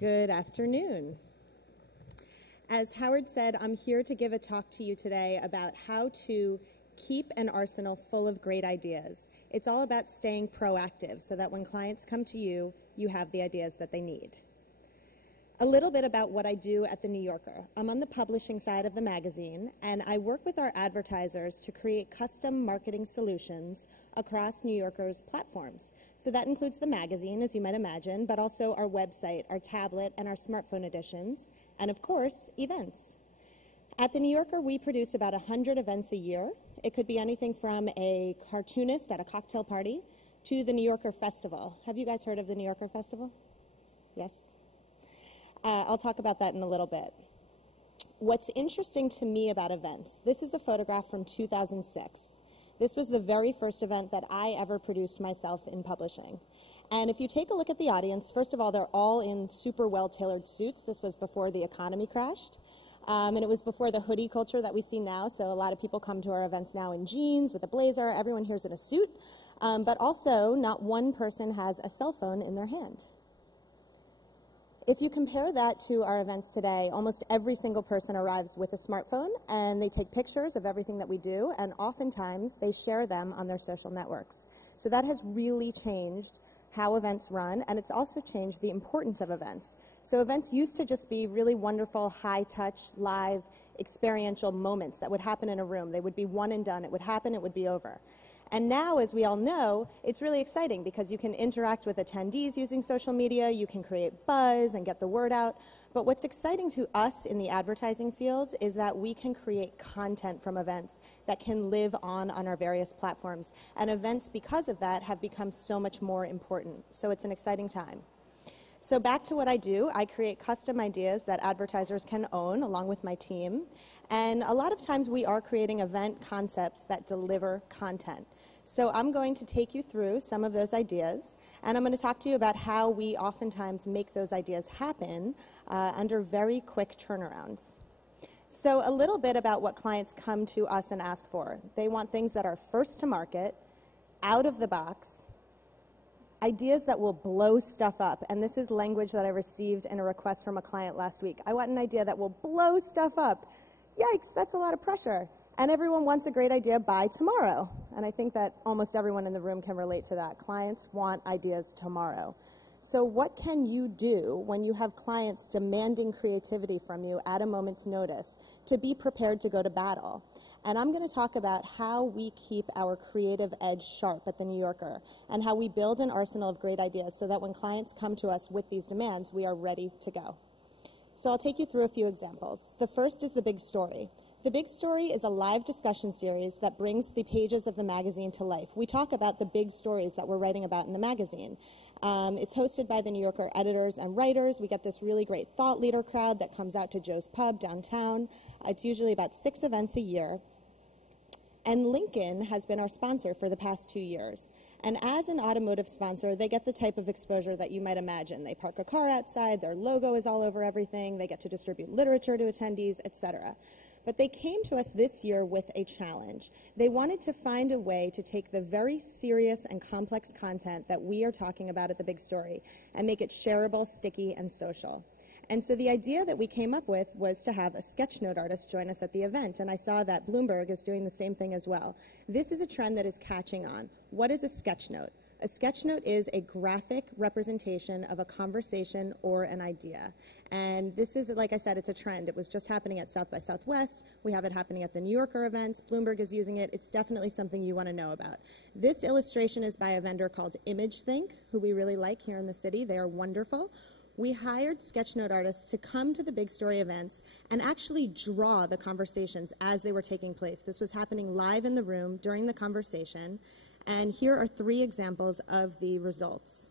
Good afternoon. As Howard said, I'm here to give a talk to you today about how to keep an arsenal full of great ideas. It's all about staying proactive so that when clients come to you, you have the ideas that they need. A little bit about what I do at The New Yorker. I'm on the publishing side of the magazine, and I work with our advertisers to create custom marketing solutions across New Yorker's platforms. So that includes the magazine, as you might imagine, but also our website, our tablet, and our smartphone editions, and of course, events. At The New Yorker, we produce about 100 events a year. It could be anything from a cartoonist at a cocktail party to the New Yorker Festival. Have you guys heard of the New Yorker Festival? Yes? I'll talk about that in a little bit. What's interesting to me about events, this is a photograph from 2006. This was the very first event that I ever produced myself in publishing. And if you take a look at the audience, first of all, they're all in super well-tailored suits. This was before the economy crashed. And it was before the hoodie culture that we see now. So a lot of people come to our events now in jeans with a blazer. Everyone here's in a suit. But also, not one person has a cell phone in their hand. If you compare that to our events today, almost every single person arrives with a smartphone, and they take pictures of everything that we do, and oftentimes they share them on their social networks. So that has really changed how events run, and it's also changed the importance of events. So events used to just be really wonderful, high-touch, live, experiential moments that would happen in a room. They would be one and done. It would happen, it would be over. And now, as we all know, it's really exciting because you can interact with attendees using social media, you can create buzz and get the word out. But what's exciting to us in the advertising field is that we can create content from events that can live on our various platforms. And events, because of that, have become so much more important. So it's an exciting time. So back to what I do, I create custom ideas that advertisers can own along with my team. And a lot of times we are creating event concepts that deliver content. So I'm going to take you through some of those ideas, and I'm going to talk to you about how we oftentimes make those ideas happen under very quick turnarounds. So a little bit about what clients come to us and ask for. They want things that are first to market, out of the box, ideas that will blow stuff up. And this is language that I received in a request from a client last week. I want an idea that will blow stuff up. Yikes, that's a lot of pressure. And everyone wants a great idea by tomorrow. And I think that almost everyone in the room can relate to that. Clients want ideas tomorrow. So what can you do when you have clients demanding creativity from you at a moment's notice to be prepared to go to battle? And I'm going to talk about how we keep our creative edge sharp at The New Yorker and how we build an arsenal of great ideas so that when clients come to us with these demands, we are ready to go. So I'll take you through a few examples. The first is The Big Story. The Big Story is a live discussion series that brings the pages of the magazine to life. We talk about the big stories that we're writing about in the magazine. It's hosted by the New Yorker editors and writers. We get this really great thought leader crowd that comes out to Joe's Pub downtown. It's usually about 6 events a year. And Lincoln has been our sponsor for the past 2 years. And as an automotive sponsor, they get the type of exposure that you might imagine. They park a car outside, their logo is all over everything, they get to distribute literature to attendees, etc. But they came to us this year with a challenge. They wanted to find a way to take the very serious and complex content that we are talking about at The Big Story and make it shareable, sticky, and social. And so the idea that we came up with was to have a sketch note artist join us at the event, and I saw that Bloomberg is doing the same thing as well. This is a trend that is catching on. What is a sketch note? A sketch note is a graphic representation of a conversation or an idea. And this is, like I said, it's a trend. It was just happening at South by Southwest. We have it happening at the New Yorker events. Bloomberg is using it. It's definitely something you want to know about. This illustration is by a vendor called ImageThink, who we really like here in the city. They are wonderful. We hired sketch note artists to come to the Big Story events and actually draw the conversations as they were taking place. This was happening live in the room during the conversation. And here are 3 examples of the results.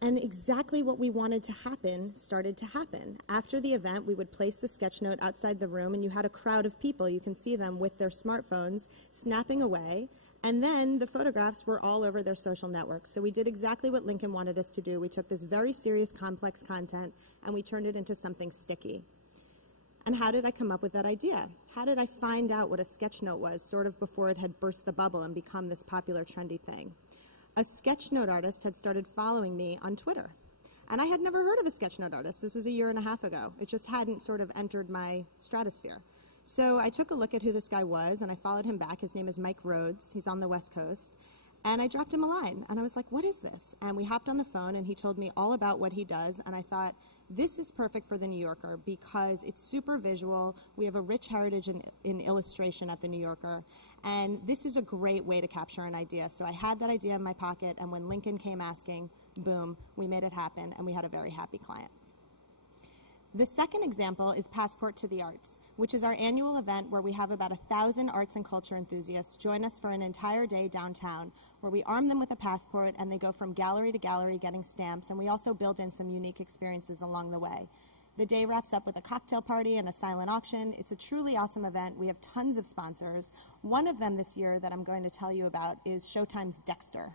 And exactly what we wanted to happen started to happen. After the event, we would place the sketch note outside the room, and you had a crowd of people. You can see them with their smartphones snapping away. And then the photographs were all over their social networks. So we did exactly what Lincoln wanted us to do. We took this very serious, complex content, and we turned it into something sticky. And how did I come up with that idea? How did I find out what a sketch note was, sort of before it had burst the bubble and become this popular, trendy thing? A sketch note artist had started following me on Twitter. And I had never heard of a sketchnote artist. This was a year and a half ago. It just hadn't sort of entered my stratosphere. So I took a look at who this guy was, and I followed him back. His name is Mike Rhodes. He's on the West Coast. And I dropped him a line, and I was like, what is this? And we hopped on the phone, and he told me all about what he does, and I thought, this is perfect for the New Yorker because it's super visual. We have a rich heritage in illustration at the New Yorker, and this is a great way to capture an idea. So I had that idea in my pocket, and when Lincoln came asking, boom, we made it happen, and we had a very happy client. The second example is Passport to the Arts, which is our annual event where we have about 1,000 arts and culture enthusiasts join us for an entire day downtown, where we arm them with a passport and they go from gallery to gallery getting stamps, and we also build in some unique experiences along the way. The day wraps up with a cocktail party and a silent auction. It's a truly awesome event. We have tons of sponsors. One of them this year that I'm going to tell you about is Showtime's Dexter.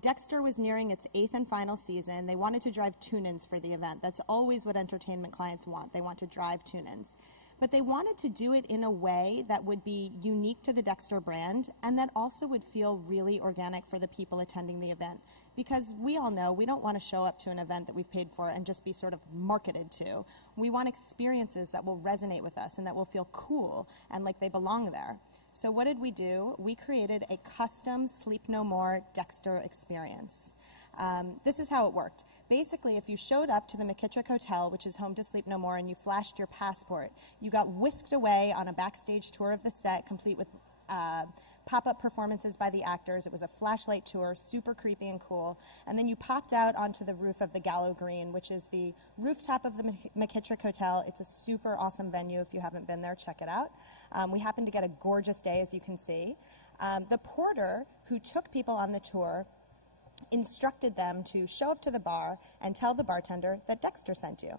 Dexter was nearing its 8th and final season. They wanted to drive tune-ins for the event. That's always what entertainment clients want. They want to drive tune-ins. But they wanted to do it in a way that would be unique to the Dexter brand and that also would feel really organic for the people attending the event. Because we all know we don't want to show up to an event that we've paid for and just be sort of marketed to. We want experiences that will resonate with us and that will feel cool and like they belong there. So what did we do? We created a custom Sleep No More Dexter experience. This is how it worked. Basically, if you showed up to the McKittrick Hotel, which is home to Sleep No More, and you flashed your passport, you got whisked away on a backstage tour of the set, complete with pop-up performances by the actors. It was a flashlight tour, super creepy and cool. And then you popped out onto the roof of the Gallo Green, which is the rooftop of the McKittrick Hotel. It's a super awesome venue. If you haven't been there, check it out. We happened to get a gorgeous day, as you can see. The porter who took people on the tour instructed them to show up to the bar and tell the bartender that Dexter sent you.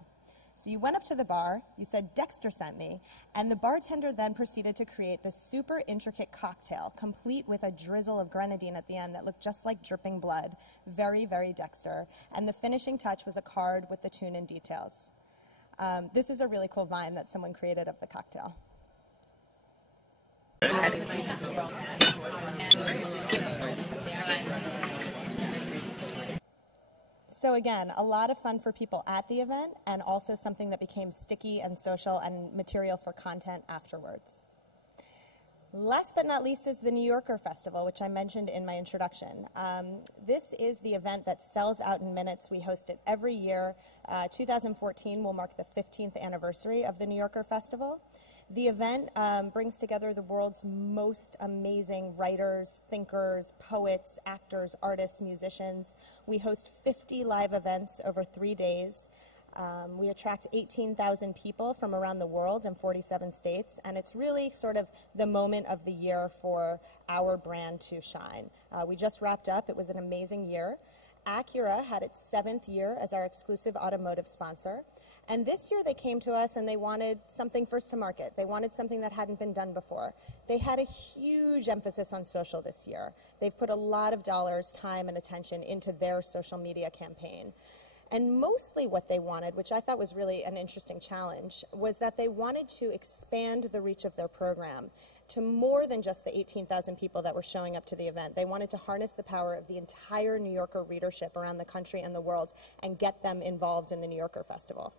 So you went up to the bar, you said, Dexter sent me, and the bartender then proceeded to create this super intricate cocktail, complete with a drizzle of grenadine at the end that looked just like dripping blood. Very, very Dexter. And the finishing touch was a card with the tune-in details. This is a really cool vine that someone created of the cocktail. So again, a lot of fun for people at the event and also something that became sticky and social and material for content afterwards. Last but not least is the New Yorker Festival, which I mentioned in my introduction. This is the event that sells out in minutes. We host it every year. 2014 will mark the 15th anniversary of the New Yorker Festival. The event brings together the world's most amazing writers, thinkers, poets, actors, artists, musicians. We host 50 live events over 3 days. We attract 18,000 people from around the world in 47 states, and it's really sort of the moment of the year for our brand to shine. We just wrapped up. It was an amazing year. Acura had its 7th year as our exclusive automotive sponsor. And this year they came to us and they wanted something first to market. They wanted something that hadn't been done before. They had a huge emphasis on social this year. They've put a lot of dollars, time, and attention into their social media campaign. And mostly what they wanted, which I thought was really an interesting challenge, was that they wanted to expand the reach of their program to more than just the 18,000 people that were showing up to the event. They wanted to harness the power of the entire New Yorker readership around the country and the world and get them involved in the New Yorker Festival.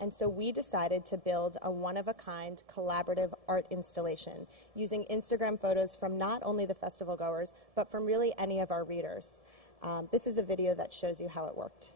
And so we decided to build a one-of-a-kind collaborative art installation using Instagram photos from not only the festival goers, but from really any of our readers. This is a video that shows you how it worked.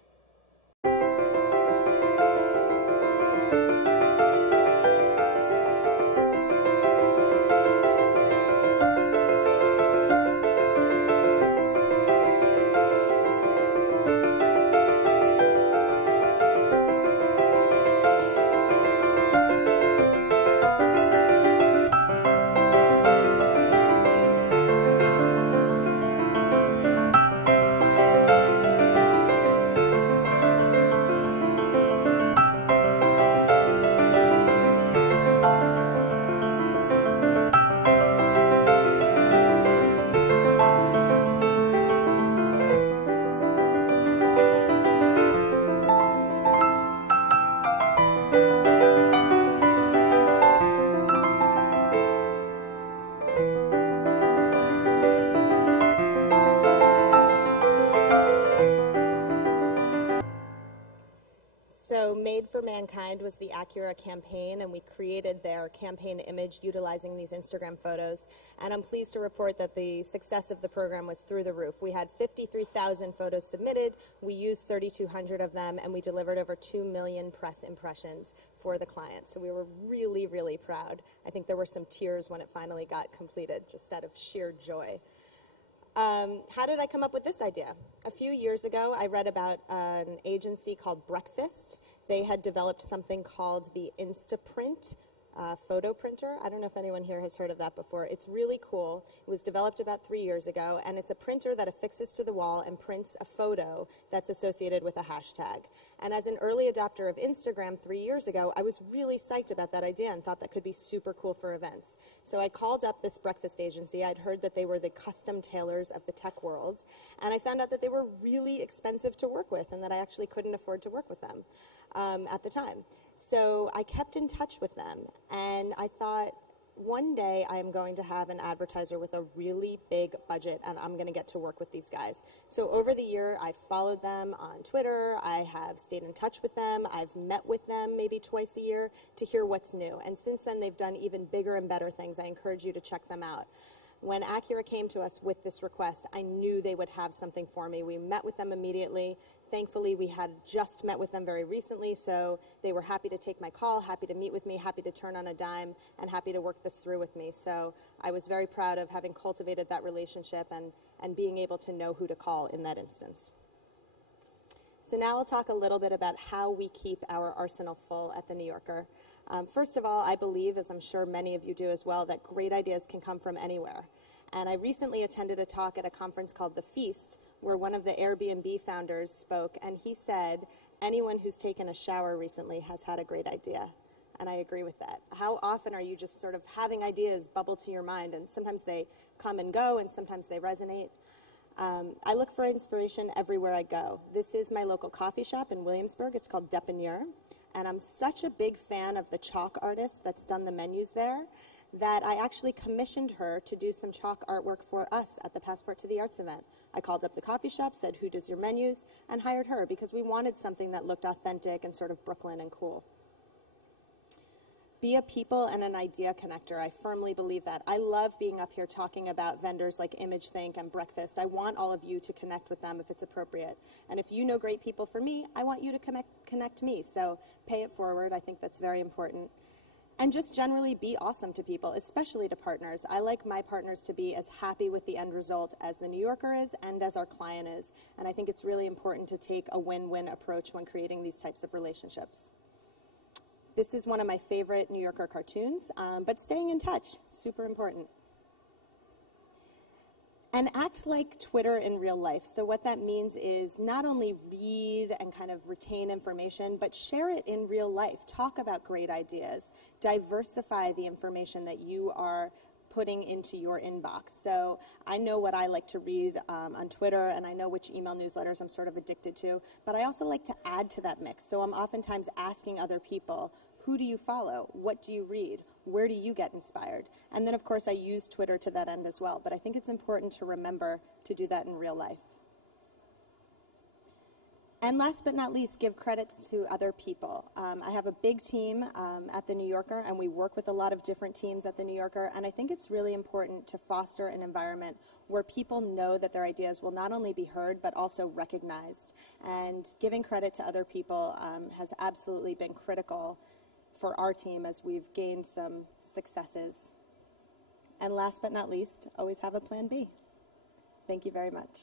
for Mankind was the Acura campaign, and we created their campaign image utilizing these Instagram photos. And I'm pleased to report that the success of the program was through the roof. We had 53,000 photos submitted, we used 3,200 of them, and we delivered over 2 million press impressions for the client. So we were really, really proud. I think there were some tears when it finally got completed, just out of sheer joy. How did I come up with this idea? A few years ago, I read about an agency called Breakfast. They had developed something called the Instaprint photo printer. I don't know if anyone here has heard of that before. It's really cool. It was developed about 3 years ago, and it's a printer that affixes to the wall and prints a photo that's associated with a hashtag. And as an early adopter of Instagram 3 years ago, I was really psyched about that idea and thought that could be super cool for events. So I called up this Breakfast agency. I'd heard that they were the custom tailors of the tech world, and I found out that they were really expensive to work with and that I actually couldn't afford to work with them at the time. So I kept in touch with them, and I thought, one day I am going to have an advertiser with a really big budget, and I'm going to get to work with these guys. So over the year, I followed them on Twitter, I have stayed in touch with them, I've met with them maybe twice a year to hear what's new. And since then, they've done even bigger and better things. I encourage you to check them out. When Acura came to us with this request, I knew they would have something for me. We met with them immediately. Thankfully, we had just met with them very recently, so they were happy to take my call, happy to meet with me, happy to turn on a dime, and happy to work this through with me. So I was very proud of having cultivated that relationship and being able to know who to call in that instance. So now I'll talk a little bit about how we keep our arsenal full at The New Yorker. First of all, I believe, as I'm sure many of you do as well, that great ideas can come from anywhere. And I recently attended a talk at a conference called The Feast, where one of the Airbnb founders spoke, and he said, anyone who's taken a shower recently has had a great idea. And I agree with that. How often are you just sort of having ideas bubble to your mind, and sometimes they come and go, and sometimes they resonate. I look for inspiration everywhere I go. This is my local coffee shop in Williamsburg. It's called Depenier. And I'm such a big fan of the chalk artist that's done the menus there that I actually commissioned her to do some chalk artwork for us at the Passport to the Arts event. I called up the coffee shop, said, who does your menus, and hired her because we wanted something that looked authentic and sort of Brooklyn and cool. Be a people and an idea connector. I firmly believe that. I love being up here talking about vendors like ImageThink and Breakfast. I want all of you to connect with them if it's appropriate. And if you know great people for me, I want you to connect me. So pay it forward. I think that's very important. And just generally be awesome to people, especially to partners. I like my partners to be as happy with the end result as the New Yorker is and as our client is. And I think it's really important to take a win-win approach when creating these types of relationships. This is one of my favorite New Yorker cartoons, but staying in touch, super important. And act like Twitter in real life. So what that means is not only read and kind of retain information, but share it in real life. Talk about great ideas. Diversify the information that you are putting into your inbox. So I know what I like to read on Twitter, and I know which email newsletters I'm sort of addicted to, but I also like to add to that mix. So I'm oftentimes asking other people, who do you follow? What do you read? Where do you get inspired? And then, of course, I use Twitter to that end as well. But I think it's important to remember to do that in real life. And last but not least, give credits to other people. I have a big team at The New Yorker, and we work with a lot of different teams at The New Yorker. And I think it's really important to foster an environment where people know that their ideas will not only be heard, but also recognized. And giving credit to other people has absolutely been critical for our team as we've gained some successes. And last but not least, always have a plan B. Thank you very much.